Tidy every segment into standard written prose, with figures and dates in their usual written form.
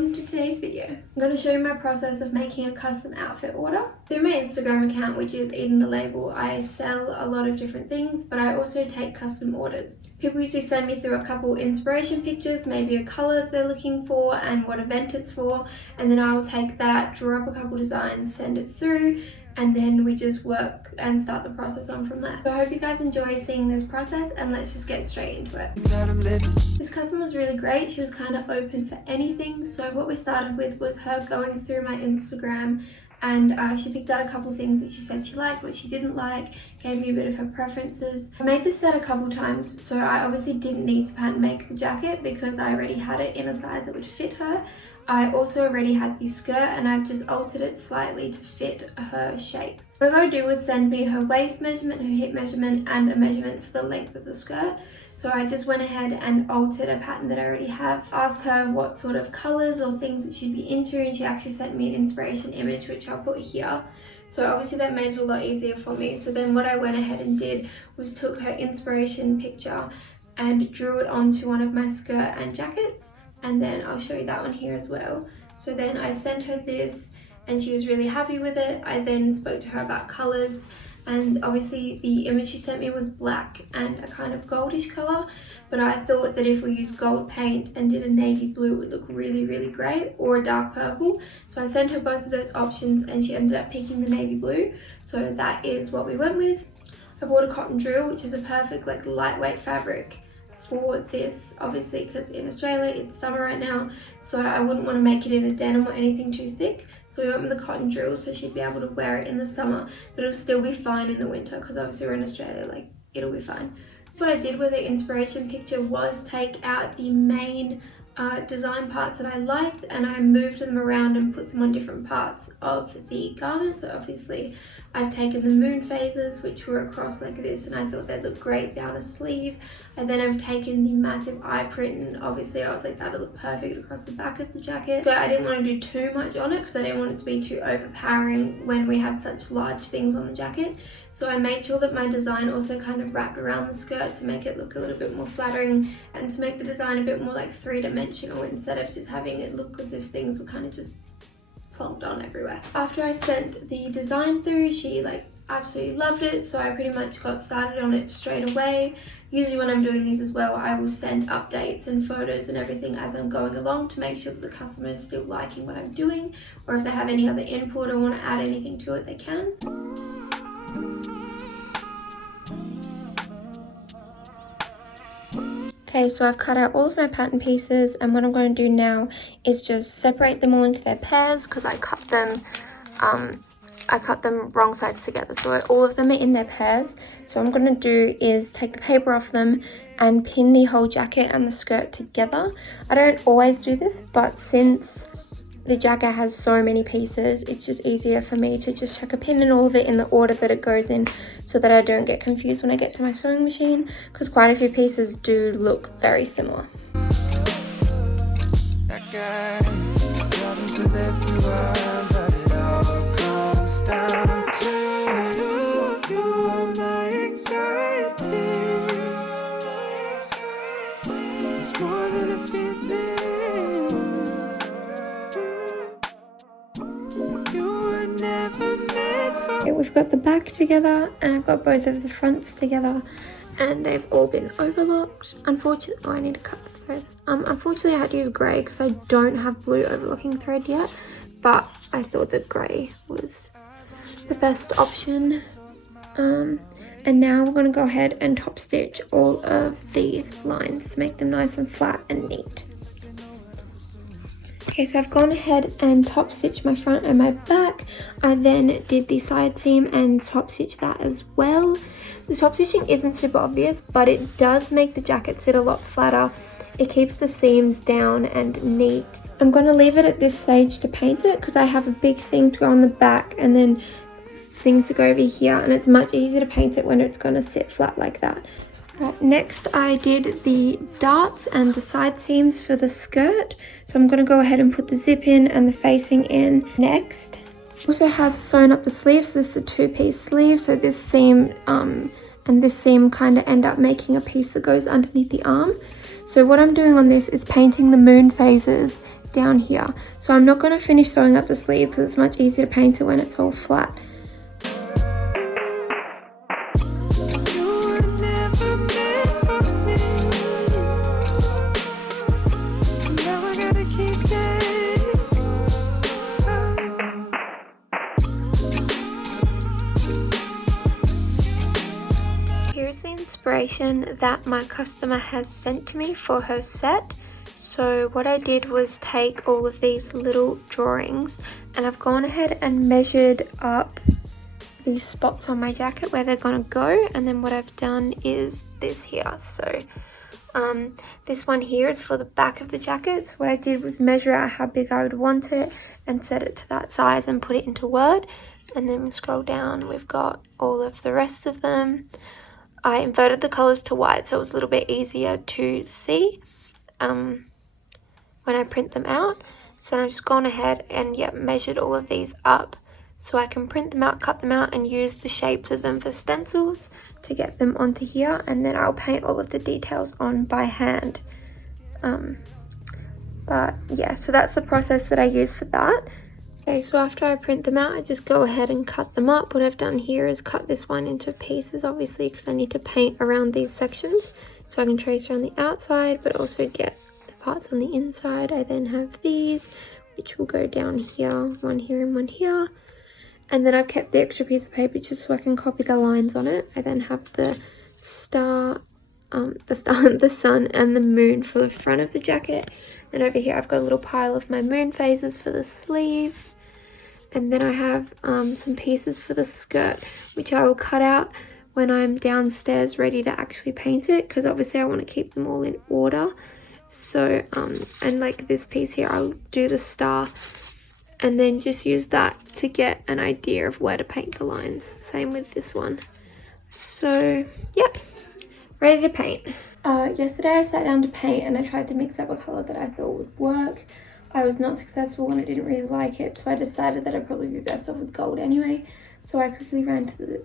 welcome to today's video. I'm going to show you my process of making a custom outfit order. Through my Instagram account, which is Eating the Label, I sell a lot of different things, but I also take custom orders. People usually send me through a couple inspiration pictures, maybe a colour they're looking for and what event it's for, and then I'll take that, draw up a couple designs, send it through, and then we just work and start the process on from there. So I hope you guys enjoy seeing this process, and let's just get straight into it. This customer was really great. She was kind of open for anything. So what we started with was her going through my Instagram, and she picked out a couple things that she said she liked, what she didn't like, gave me a bit of her preferences. I made this set a couple times, so I obviously didn't need to pattern make the jacket because I already had it in a size that would fit her. I also already had the skirt, and I've just altered it slightly to fit her shape. What I'm going to do was send me her waist measurement, her hip measurement, and a measurement for the length of the skirt. So I just went ahead and altered a pattern that I already have. Asked her what sort of colours or things that she'd be into, and she actually sent me an inspiration image, which I'll put here. So obviously that made it a lot easier for me. So then what I went ahead and did was took her inspiration picture and drew it onto one of my skirt and jackets. And then I'll show you that one here as well. So then I sent her this and she was really happy with it. I then spoke to her about colours, and obviously the image she sent me was black and a kind of goldish colour, but I thought that if we used gold paint and did a navy blue, it would look really, really great, or a dark purple. So I sent her both of those options and she ended up picking the navy blue. So that is what we went with. I bought a cotton drill, which is a perfect lightweight fabric for this, obviously because in Australia it's summer right now, so I wouldn't want to make it in a denim or anything too thick. So we went with the cotton drill, so she'd be able to wear it in the summer, but it'll still be fine in the winter because obviously we're in Australia, it'll be fine. So what I did with the inspiration picture was take out the main design parts that I liked, and I moved them around and put them on different parts of the garment. So obviously I've taken the moon phases, which were across like this, and I thought they'd look great down a sleeve. And then I've taken the massive eye print, and obviously I was like, that'll look perfect across the back of the jacket. So I didn't want to do too much on it because I didn't want it to be too overpowering when we have such large things on the jacket. So I made sure that my design also kind of wrapped around the skirt to make it look a little bit more flattering and to make the design a bit more like three-dimensional instead of just having it look as if things were kind of just plonked on everywhere. After I sent the design through, she absolutely loved it, so I pretty much got started on it straight away. Usually when I'm doing these as well, I will send updates and photos and everything as I'm going along to make sure that the customer is still liking what I'm doing, or if they have any other input or want to add anything to it, they can. Okay, so I've cut out all of my pattern pieces, and what I'm going to do now is just separate them all into their pairs because I cut them wrong sides together, so all of them are in their pairs. So what I'm going to do is take the paper off them and pin the whole jacket and the skirt together. I don't always do this, but since the jacket has so many pieces, it's just easier for me to just chuck a pin in all of it in the order that it goes in, so that I don't get confused when I get to my sewing machine, because quite a few pieces do look very similar. Okay, we've got the back together, and I've got both of the fronts together, and they've all been overlocked. Unfortunately, I need to cut the threads. Unfortunately I had to use grey because I don't have blue overlocking thread yet, but I thought that grey was the best option. And now we're going to go ahead and top stitch all of these lines to make them nice and flat and neat. Okay, so I've gone ahead and top stitched my front and my back. I then did the side seam and top stitched that as well. The top stitching isn't super obvious, but it does make the jacket sit a lot flatter. It keeps the seams down and neat. I'm going to leave it at this stage to paint it because I have a big thing to go on the back and then things to go over here, and it's much easier to paint it when it's going to sit flat like that. Right, next I did the darts and the side seams for the skirt, so I'm going to go ahead and put the zip in and the facing in next. Also have sewn up the sleeves. This is a two-piece sleeve, so this seam and this seam kind of end up making a piece that goes underneath the arm. So what I'm doing on this is painting the moon phases down here. So I'm not going to finish sewing up the sleeve because it's much easier to paint it when it's all flat. Here's the inspiration that my customer has sent to me for her set. So what I did was take all of these little drawings and I've gone ahead and measured up these spots on my jacket where they're gonna go, and then what I've done is this here. So this one here is for the back of the jacket. So what I did was measure out how big I would want it and set it to that size and put it into Word, and then we scroll down, we've got all of the rest of them. I inverted the colors to white so it was a little bit easier to see when I print them out. So I've just gone ahead and measured all of these up so I can print them out, cut them out, and use the shapes of them for stencils to get them onto here, and then I'll paint all of the details on by hand. But yeah, so that's the process that I use for that. Okay, so after I print them out, I just go ahead and cut them up. What I've done here is cut this one into pieces, obviously, because I need to paint around these sections. So I can trace around the outside, but also get the parts on the inside. I then have these, which will go down here, one here and one here. And then I've kept the extra piece of paper just so I can copy the lines on it. I then have the star, the sun and the moon for the front of the jacket. And over here I've got a little pile of my moon phases for the sleeve. And then I have some pieces for the skirt, which I will cut out when I'm downstairs ready to actually paint it, because obviously I want to keep them all in order. So, and like this piece here, I'll do the star and then just use that to get an idea of where to paint the lines. Same with this one. So, yep, ready to paint. Yesterday I sat down to paint and I tried to mix up a colour that I thought would work. I was not successful and I didn't really like it, so I decided that I'd probably be best off with gold anyway. So I quickly ran to the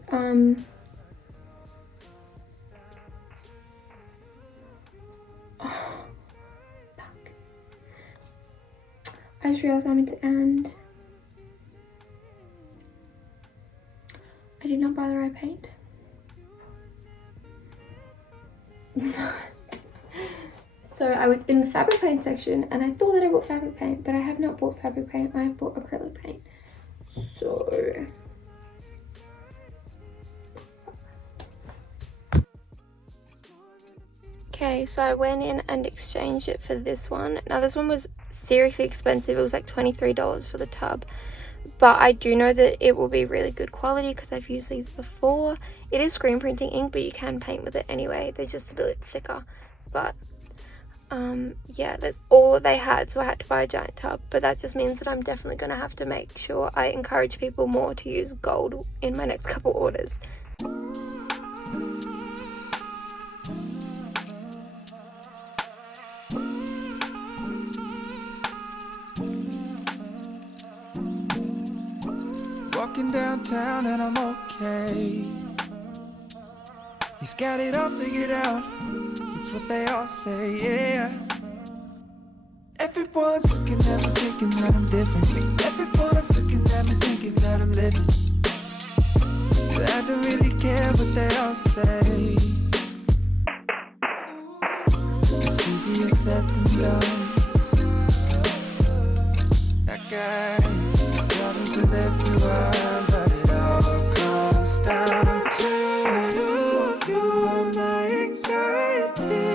I just realised I meant to end. I did not buy the right paint. So I was in the fabric paint section and I thought that I bought fabric paint, but I have not bought fabric paint, I have bought acrylic paint. So okay, so I went in and exchanged it for this one. Now this one was seriously expensive. It was like $23 for the tub, but I do know that it will be really good quality because I've used these before. It is screen printing ink, but you can paint with it anyway. They're just a bit thicker, but yeah, that's all that they had, so I had to buy a giant tub. But that just means that I'm definitely going to have to make sure I encourage people more to use gold in my next couple orders. Walking downtown and I'm okay. He's got it all figured out. It's what they all say, yeah. Everyone's looking at me thinking that I'm different. Everyone's looking at me thinking that I'm living. But I don't really care what they all say. It's easier said than done. That guy problems with everyone, but it all comes down to you. You are my anxiety.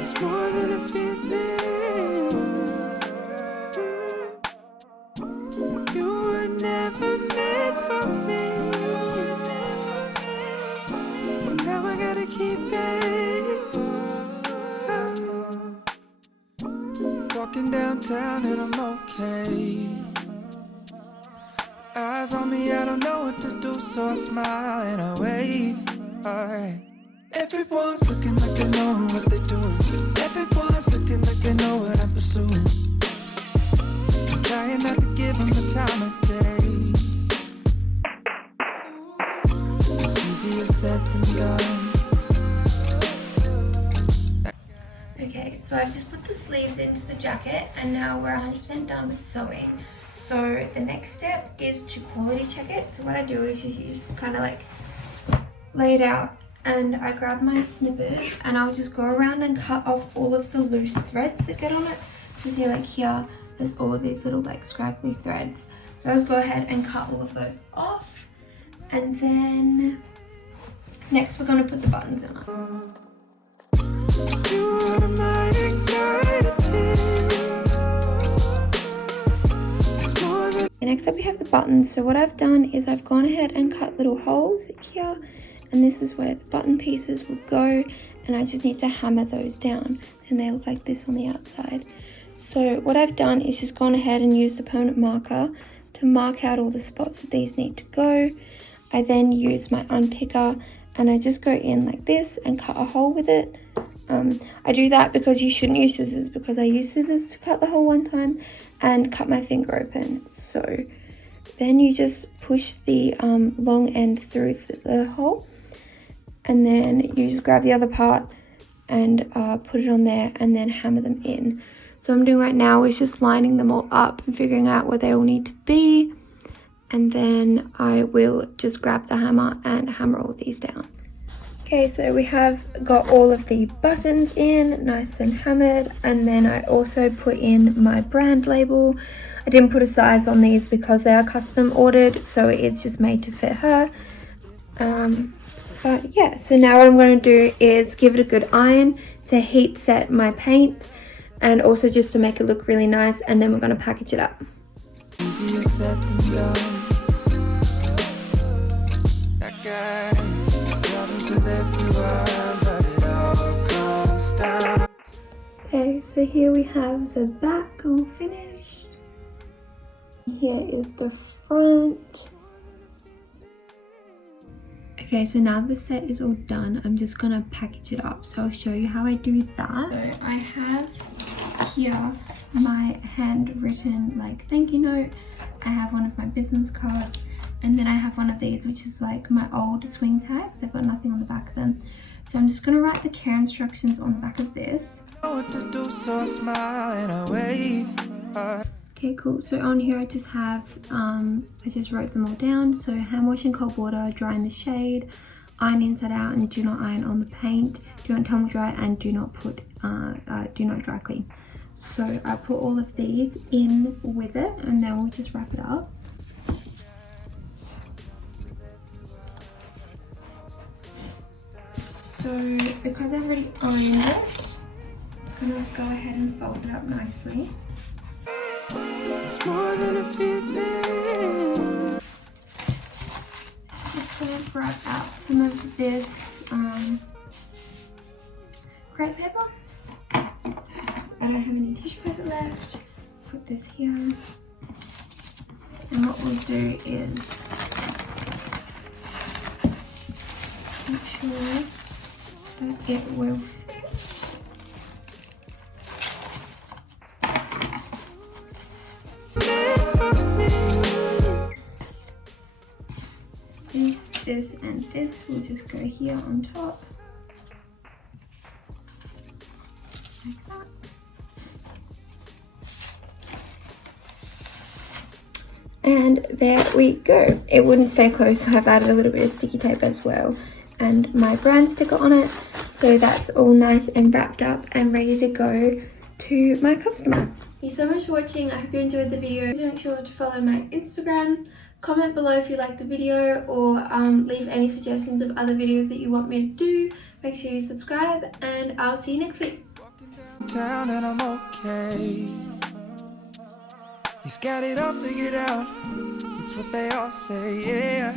It's more than a feeling. You were never meant for me. But now I gotta keep it. Walking downtown and I'm okay. Eyes on me, I don't know what to do, so I smile and I wave. Alright. Everyone's looking like they know what they're doing. Everyone's looking like they know what I'm pursuing. I'm trying not to give them the time of day. It's easier said than done. Okay, So I've just put the sleeves into the jacket and now we're 100% done with sewing. So the next step is to quality check it. So what I do is you just kind of like lay it out and I grab my snippers and I'll just go around and cut off all of the loose threads that get on it. So see, like here, there's all of these little like scraggly threads. So I'll just go ahead and cut all of those off. And then next we're going to put the buttons in it. And next up we have the buttons. So what I've done is I've gone ahead and cut little holes here, and this is where the button pieces will go, and I just need to hammer those down and they look like this on the outside. So what I've done is just gone ahead and used the permanent marker to mark out all the spots that these need to go. I then use my unpicker and I just go in like this and cut a hole with it. I do that because you shouldn't use scissors, because I used scissors to cut the hole one time and cut my finger open. So then you just push the long end through the hole, and then you just grab the other part and put it on there and then hammer them in. So what I'm doing right now is just lining them all up and figuring out where they all need to be, and then I will just grab the hammer and hammer all of these down. Okay, so we have got all of the buttons in, nice and hammered, and then I also put in my brand label. I didn't put a size on these because they are custom ordered, so it's just made to fit her. But yeah, so now what I'm going to do is give it a good iron to heat set my paint, and also just to make it look really nice, and then we're going to package it up. Easier said than done. That guy travels with everyone, but it all comes down. Okay, so here we have the back all finished. Here is the front. Okay, so now the set is all done, I'm just gonna package it up. So I'll show you how I do that. So I have here my handwritten like thank you note. I have one of my business cards, and then I have one of these which is like my old swing tags. They've got nothing on the back of them. So I'm just gonna write the care instructions on the back of this. I know what to do, so I smile and I wave. Okay, cool. So on here I just have, I just wrote them all down. So hand wash in cold water, dry in the shade, iron inside out, and do not iron on the paint. Do not tumble dry, and do not put, do not dry clean. So I put all of these in with it, and then we'll just wrap it up. So because I've already ironed it, I'm just gonna go ahead and fold it up nicely. It's more than a feeling. Just gonna grab out some of this crepe paper. So I don't have any tissue paper left. Put this here. And what we'll do is make sure that it will fit. This and this will just go here on top, just like that. And there we go. It wouldn't stay closed, so I've added a little bit of sticky tape as well, and my brand sticker on it. So that's all nice and wrapped up and ready to go to my customer. Thank you so much for watching. I hope you enjoyed the video. Please make sure to follow my Instagram. Comment below if you liked the video, or leave any suggestions of other videos that you want me to do. Make sure you subscribe, and I'll see you next week. Walking downtown and I'm okay. He's got it all figured out. It's what they all say, yeah.